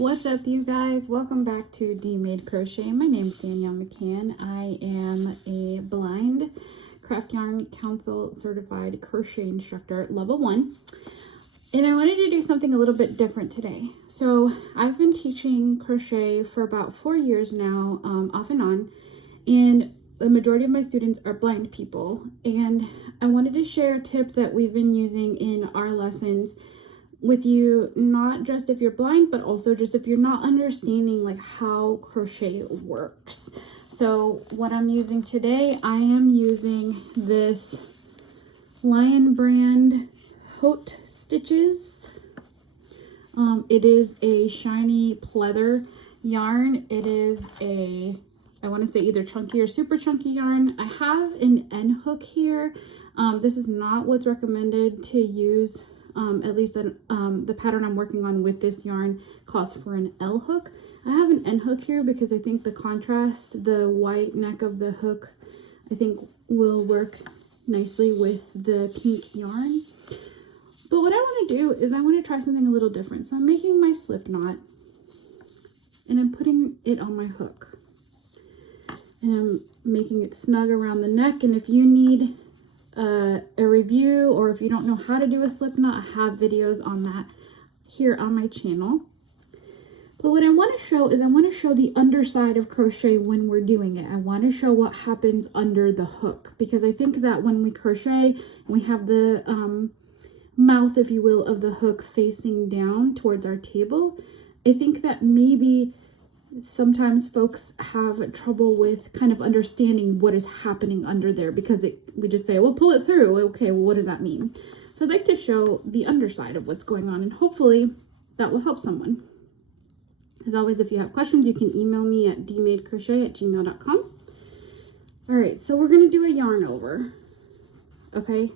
What's up, you guys? Welcome back to D-Made Crochet. My name's Danielle McCann. I am a blind Craft Yarn Council certified crochet instructor, level 1. And I wanted to do something a little bit different today. So I've been teaching crochet for about 4 years now, off and on. And the majority of my students are blind people. And I wanted to share a tip that we've been using in our lessons with you, not just if you're blind, but also just if you're not understanding like how crochet works. So what I'm using today, I am using this Lion brand Haute Stitches. It is a shiny pleather yarn. It is a, I want to say either chunky or super chunky yarn. I have an N hook here. This is not what's recommended to use. At least the pattern I'm working on with this yarn calls for an L hook. I have an N hook here because I think the contrast, the white neck of the hook, I think will work nicely with the pink yarn. But what I want to do is I want to try something a little different. So I'm making my slip knot and I'm putting it on my hook. And I'm making it snug around the neck. And if you need a review, or if you don't know how to do a slip knot, I have videos on that here on my channel. But what I want to show is I want to show the underside of crochet when we're doing it. I want to show what happens under the hook, because I think that when we crochet and we have the mouth, if you will, of the hook facing down towards our table, I think that maybe sometimes folks have trouble with kind of understanding what is happening under there, because we just say, well, pull it through. Okay, well, what does that mean? So I'd like to show the underside of what's going on, and hopefully that will help someone. As always, if you have questions, you can email me at dmadecrochet@gmail.com. All right, so we're going to do a yarn over. Okay,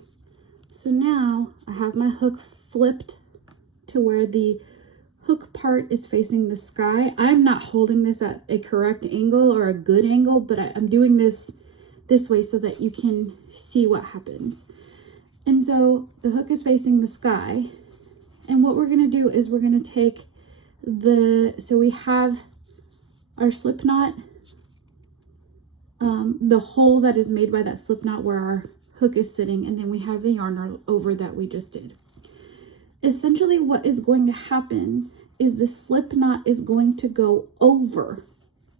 so now I have my hook flipped to where the hook part is facing the sky. I'm not holding this at a correct angle or a good angle, but I'm doing this way so that you can see what happens. And so the hook is facing the sky. And what we're going to do is we're going to take so we have our slip knot, the hole that is made by that slip knot where our hook is sitting, and then we have the yarn over that we just did. Essentially what is going to happen is the slip knot is going to go over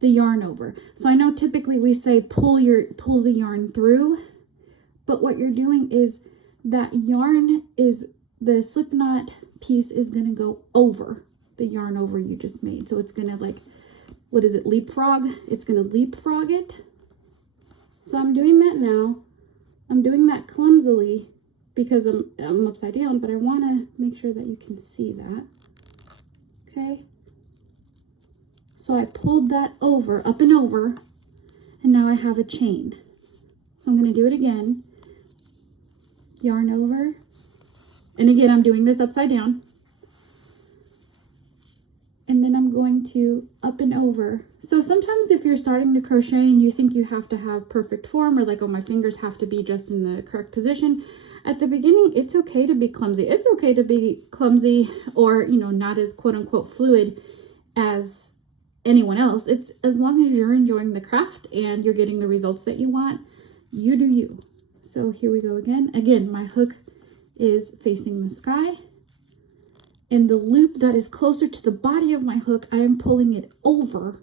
the yarn over. So I know typically we say pull the yarn through, but what you're doing is that the slip knot piece is going to go over the yarn over you just made. So it's going to, like, what is it, leapfrog? It's going to leapfrog it. So I'm doing that now. I'm doing that clumsily because I'm upside down, but I want to make sure that you can see that. Okay. So I pulled that over, up and over, and now I have a chain. So I'm going to do it again. Yarn over. And again, I'm doing this upside down. And then I'm going to up and over. So sometimes if you're starting to crochet and you think you have to have perfect form, or like, oh, my fingers have to be just in the correct position, at the beginning, it's okay to be clumsy. It's okay to be clumsy, or, you know, not as quote unquote fluid as anyone else. It's as long as you're enjoying the craft and you're getting the results that you want, you do you. So here we go again. Again, my hook is facing the sky. In the loop that is closer to the body of my hook, I am pulling it over.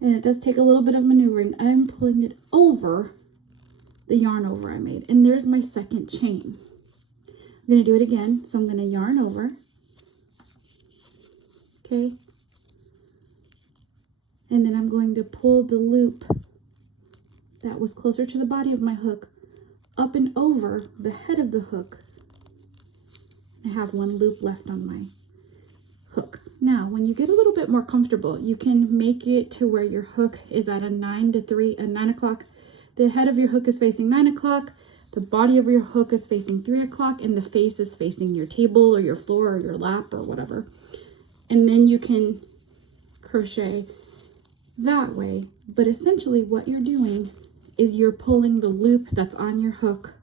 And it does take a little bit of maneuvering. I'm pulling it over the yarn over I made. And there's my second chain. I'm going to do it again. So I'm going to yarn over. Okay. And then I'm going to pull the loop that was closer to the body of my hook up and over the head of the hook. I have one loop left on my hook. Now, when you get a little bit more comfortable, you can make it to where your hook is at a 9 o'clock. The head of your hook is facing 9 o'clock. The body of your hook is facing 3 o'clock, and the face is facing your table or your floor or your lap or whatever. And then you can crochet that way. But essentially what you're doing is you're pulling the loop that's on your hook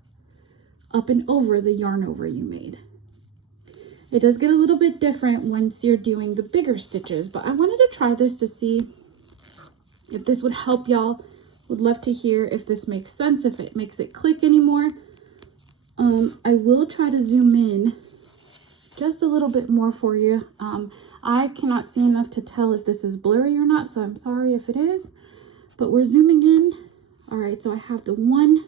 up and over the yarn over you made. It does get a little bit different once you're doing the bigger stitches, but I wanted to try this to see if this would help y'all. Would love to hear if this makes sense, if it makes it click anymore. I will try to zoom in just a little bit more for you. I cannot see enough to tell if this is blurry or not, so I'm sorry if it is, but we're zooming in. All right, so I have the one.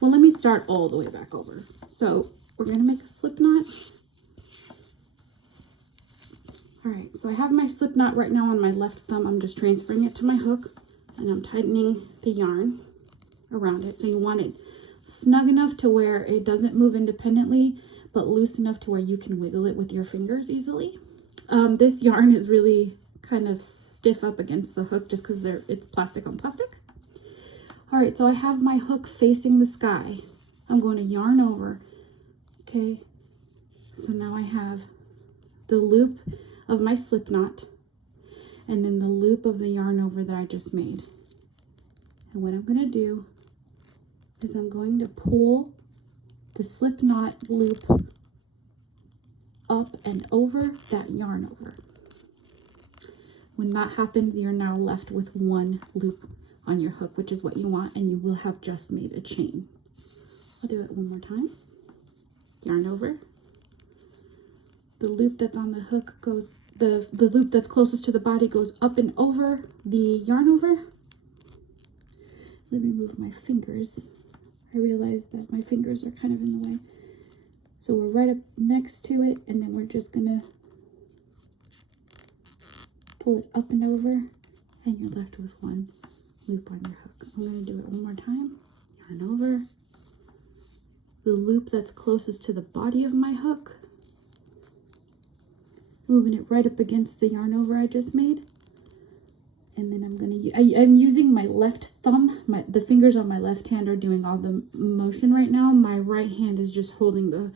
Well, let me start all the way back over. So we're gonna make a slip knot. All right, so I have my slip knot right now on my left thumb. I'm just transferring it to my hook, and I'm tightening the yarn around it. So you want it snug enough to where it doesn't move independently, but loose enough to where you can wiggle it with your fingers easily. This yarn is really kind of stiff up against the hook just because it's plastic on plastic. All right, so I have my hook facing the sky. I'm going to yarn over. Okay, so now I have the loop of my slip knot and then the loop of the yarn over that I just made. And what I'm going to do is I'm going to pull the slip knot loop up and over that yarn over. When that happens, you're now left with one loop on your hook, which is what you want, and you will have just made a chain. I'll do it one more time. Yarn over. The loop that's on the hook goes, the loop that's closest to the body goes up and over the yarn over. Let me move my fingers. I realize that my fingers are kind of in the way. So we're right up next to it, and then we're just gonna pull it up and over, and you're left with one loop on your hook. I'm gonna do it one more time. Yarn over. The loop that's closest to the body of my hook, moving it right up against the yarn over I just made. And then I'm gonna I'm using my left thumb. The fingers on my left hand are doing all the motion right now. My right hand is just holding the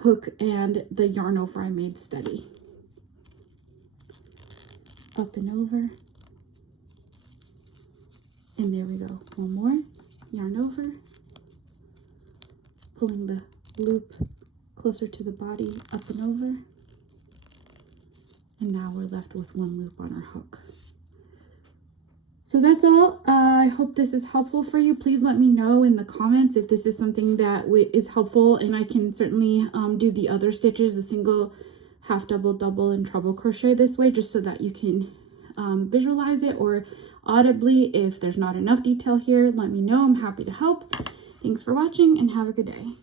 hook and the yarn over I made steady. Up and over. And there we go. One more. Yarn over. Pulling the loop closer to the body, up and over. And now we're left with one loop on our hook. So that's all. I hope this is helpful for you. Please let me know in the comments if this is something that is helpful, and I can certainly do the other stitches, the single, half double, double, and treble crochet this way, just so that you can visualize it, or audibly if there's not enough detail here, let me know. I'm happy to help. Thanks for watching and have a good day.